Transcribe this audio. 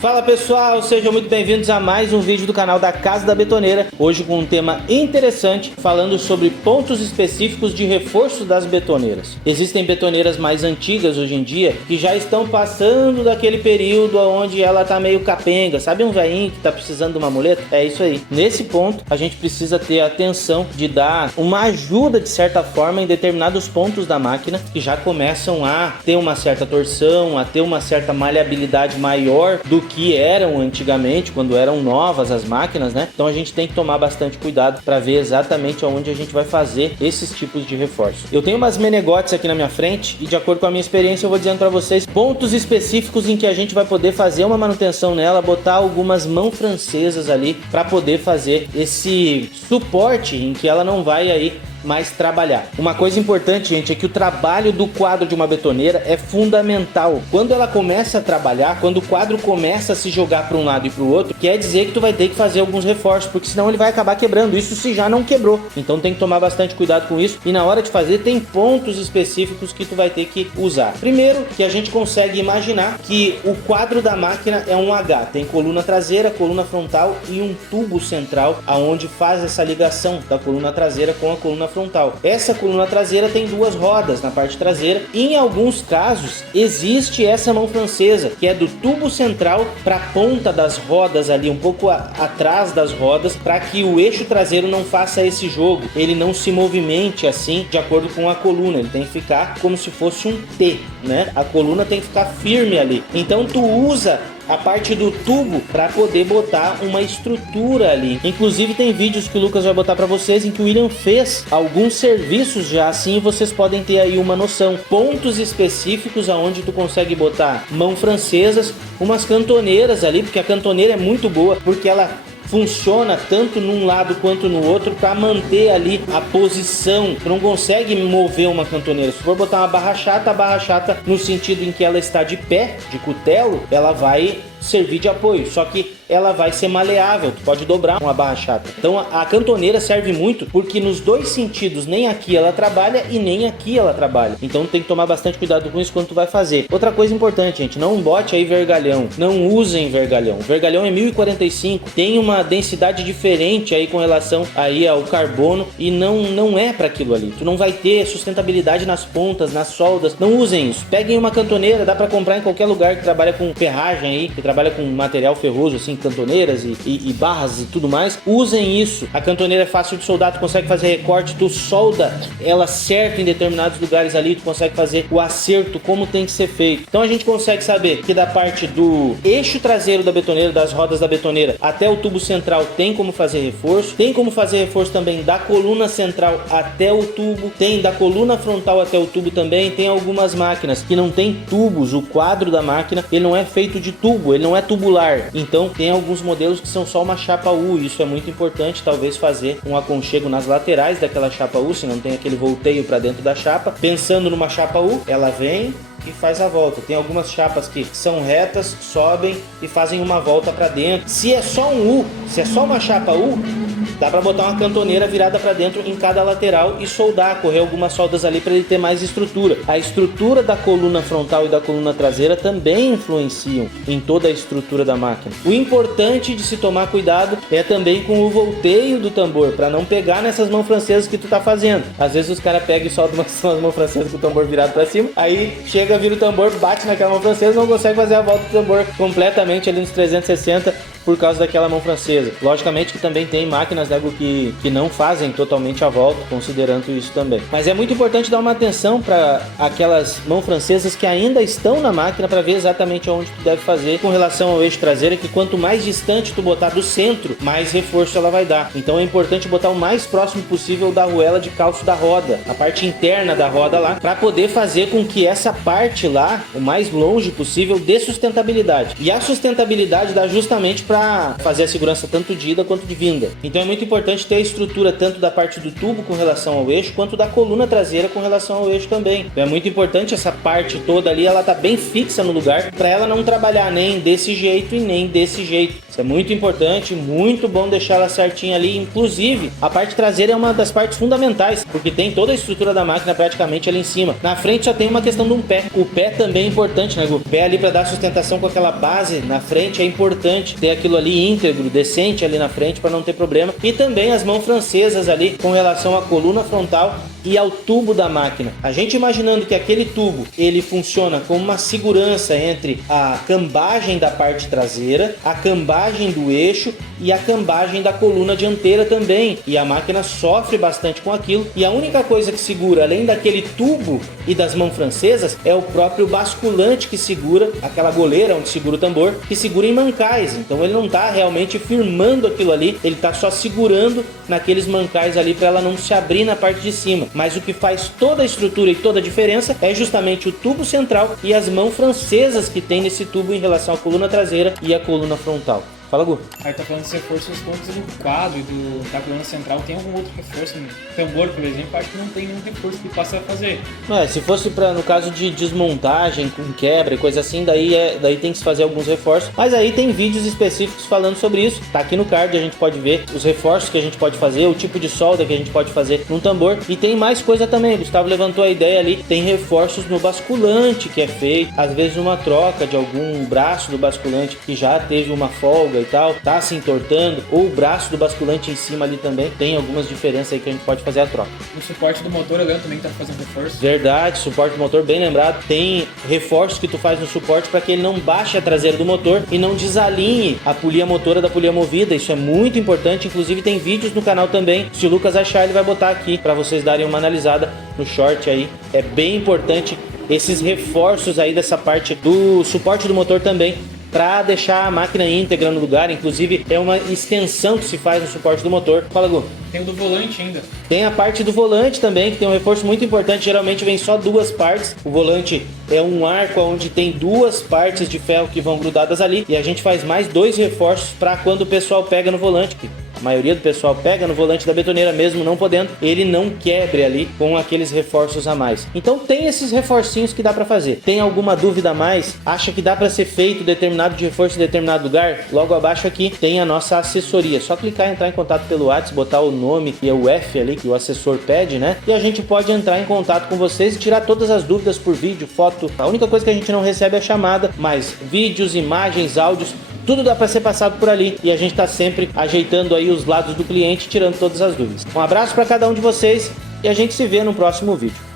Fala pessoal, sejam muito bem-vindos a mais um vídeo do canal da Casa da Betoneira. Hoje com um tema interessante, falando sobre pontos específicos de reforço das betoneiras. Existem betoneiras mais antigas hoje em dia que já estão passando daquele período onde ela tá meio capenga. Sabe um velhinho que tá precisando de uma muleta? É isso aí. Nesse ponto, a gente precisa ter a atenção de dar uma ajuda de certa forma em determinados pontos da máquina que já começam a ter uma certa torção, a ter uma certa maleabilidade maior do que eram antigamente, quando eram novas as máquinas, né? Então a gente tem que tomar bastante cuidado para ver exatamente onde a gente vai fazer esses tipos de reforço. Eu tenho umas menegotes aqui na minha frente e, de acordo com a minha experiência, eu vou dizendo para vocês pontos específicos em que a gente vai poder fazer uma manutenção nela, botar algumas mãos francesas ali para poder fazer esse suporte em que ela não vai aí mais trabalhar. Uma coisa importante, gente, é que o trabalho do quadro de uma betoneira é fundamental. Quando ela começa a trabalhar, quando o quadro começa a se jogar para um lado e para o outro, quer dizer que tu vai ter que fazer alguns reforços, porque senão ele vai acabar quebrando, isso se já não quebrou. Então tem que tomar bastante cuidado com isso, e na hora de fazer tem pontos específicos que tu vai ter que usar. Primeiro, que a gente consegue imaginar que o quadro da máquina é um H, tem coluna traseira, coluna frontal e um tubo central, aonde faz essa ligação da coluna traseira com a coluna frontal. Essa coluna traseira tem duas rodas na parte traseira e em alguns casos existe essa mão francesa, que é do tubo central para a ponta das rodas ali, um pouco atrás das rodas, para que o eixo traseiro não faça esse jogo, ele não se movimente assim de acordo com a coluna, ele tem que ficar como se fosse um T, né? A coluna tem que ficar firme ali. Então tu usa a parte do tubo para poder botar uma estrutura ali. Inclusive tem vídeos que o Lucas vai botar para vocês em que o William fez alguns serviços já assim, vocês podem ter aí uma noção. Pontos específicos aonde tu consegue botar mão francesas, umas cantoneiras ali, porque a cantoneira é muito boa, porque ela funciona tanto num lado quanto no outro para manter ali a posição. Tu não consegue mover uma cantoneira. Se for botar uma barra chata, a barra chata no sentido em que ela está de pé, de cutelo, ela vai servir de apoio, só que ela vai ser maleável, tu pode dobrar uma barra chata. Então a cantoneira serve muito porque nos dois sentidos, nem aqui ela trabalha e nem aqui ela trabalha. Então tem que tomar bastante cuidado com isso quando tu vai fazer. Outra coisa importante, gente, não bote aí vergalhão, não usem vergalhão. Vergalhão é 1045, tem uma densidade diferente aí com relação aí ao carbono e não é para aquilo ali. Tu não vai ter sustentabilidade nas pontas, nas soldas. Não usem isso. Peguem uma cantoneira, dá para comprar em qualquer lugar que trabalha com ferragem aí, que trabalha com material ferroso, assim, cantoneiras e barras e tudo mais. Usem isso. A cantoneira é fácil de soldar, tu consegue fazer recorte, tu solda ela certo em determinados lugares ali, tu consegue fazer o acerto como tem que ser feito. Então a gente consegue saber que da parte do eixo traseiro da betoneira, das rodas da betoneira, até o tubo central tem como fazer reforço. Tem como fazer reforço também da coluna central até o tubo. Tem da coluna frontal até o tubo também. Tem algumas máquinas que não tem tubos. O quadro da máquina, ele não é feito de tubo, ele não é tubular. Então tem alguns modelos que são só uma chapa U. Isso é muito importante, talvez fazer um aconchego nas laterais daquela chapa U, se não tem aquele volteio para dentro da chapa. Pensando numa chapa U, ela vem e faz a volta. Tem algumas chapas que são retas, sobem e fazem uma volta para dentro. Se é só um U, se é só uma chapa U, dá para botar uma cantoneira virada para dentro em cada lateral e soldar, correr algumas soldas ali para ele ter mais estrutura. A estrutura da coluna frontal e da coluna traseira também influenciam em toda a estrutura da máquina. O importante de se tomar cuidado é também com o volteio do tambor, para não pegar nessas mãos francesas que tu tá fazendo. Às vezes os caras pegam e soltam umas mãos francesas com o tambor virado para cima, aí chega, vira o tambor, bate naquela mão francesa, não consegue fazer a volta do tambor completamente ali nos 360 por causa daquela mão francesa. Logicamente que também tem máquinas, né, que não fazem totalmente a volta, considerando isso também. Mas é muito importante dar uma atenção para aquelas mãos francesas que ainda estão na máquina, para ver exatamente onde tu deve fazer com relação ao eixo traseiro, que quanto mais distante tu botar do centro, mais reforço ela vai dar. Então é importante botar o mais próximo possível da arruela de calço da roda, a parte interna da roda lá, para poder fazer com que essa parte lá, o mais longe possível, dê sustentabilidade. E a sustentabilidade dá justamente para para fazer a segurança tanto de ida quanto de vinda. Então é muito importante ter a estrutura tanto da parte do tubo com relação ao eixo, quanto da coluna traseira com relação ao eixo também. Então é muito importante essa parte toda ali, ela tá bem fixa no lugar, para ela não trabalhar nem desse jeito e nem desse jeito. Isso é muito importante, muito bom deixar ela certinha ali. Inclusive, a parte traseira é uma das partes fundamentais, porque tem toda a estrutura da máquina praticamente ali em cima. Na frente só tem uma questão de um pé. O pé também é importante, né, Gu? O pé ali para dar sustentação com aquela base na frente é importante ter aquilo ali íntegro, decente ali na frente para não ter problema. E também as mãos francesas ali com relação à coluna frontal e ao tubo da máquina. A gente imaginando que aquele tubo ele funciona como uma segurança entre a cambagem da parte traseira, a cambagem do eixo e a cambagem da coluna dianteira também. E a máquina sofre bastante com aquilo. E a única coisa que segura, além daquele tubo e das mãos francesas, é o próprio basculante que segura, aquela goleira onde segura o tambor, que segura em mancais. Então ele não está realmente firmando aquilo ali, ele está só segurando naqueles mancais ali para ela não se abrir na parte de cima. Mas o que faz toda a estrutura e toda a diferença é justamente o tubo central e as mãos francesas que tem nesse tubo em relação à coluna traseira e à coluna frontal. Fala, Gu. Aí tá falando dos reforços pontos do quadro e da coluna central. Tem algum outro reforço? No tambor, por exemplo, acho que não tem nenhum reforço que possa fazer. Se fosse no caso de desmontagem, com quebra e coisa assim, daí tem que se fazer alguns reforços. Mas aí tem vídeos específicos falando sobre isso. Tá aqui no card, a gente pode ver os reforços que a gente pode fazer, o tipo de solda que a gente pode fazer num tambor. E tem mais coisa também. O Gustavo levantou a ideia ali. Tem reforços no basculante que é feito. Às vezes uma troca de algum braço do basculante que já teve uma folga e tal, tá se entortando, ou o braço do basculante em cima ali também, tem algumas diferenças aí que a gente pode fazer a troca. O suporte do motor, eu lembro também que tá fazendo reforço. Verdade, suporte do motor, bem lembrado. Tem reforços que tu faz no suporte para que ele não baixe a traseira do motor e não desalinhe a polia motora da polia movida. Isso é muito importante, inclusive tem vídeos no canal também. Se o Lucas achar, ele vai botar aqui para vocês darem uma analisada no short aí. É bem importante esses reforços aí dessa parte do suporte do motor também, para deixar a máquina íntegra no lugar. Inclusive é uma extensão que se faz no suporte do motor. Fala, Gu. Tem o do volante ainda. Tem a parte do volante também, que tem um reforço muito importante. Geralmente vem só duas partes. O volante é um arco onde tem duas partes de ferro que vão grudadas ali, e a gente faz mais dois reforços para quando o pessoal pega no volante, que a maioria do pessoal pega no volante da betoneira mesmo não podendo, ele não quebre ali com aqueles reforços a mais. Então tem esses reforcinhos que dá para fazer. Tem alguma dúvida a mais? Acha que dá para ser feito determinado de reforço em determinado lugar? Logo abaixo aqui tem a nossa assessoria. Só clicar e entrar em contato pelo WhatsApp, botar o nome e o F ali que o assessor pede, né? E a gente pode entrar em contato com vocês e tirar todas as dúvidas por vídeo, foto. A única coisa que a gente não recebe é a chamada, mas vídeos, imagens, áudios, tudo dá para ser passado por ali, e a gente está sempre ajeitando aí os lados do cliente, tirando todas as dúvidas. Um abraço para cada um de vocês e a gente se vê no próximo vídeo.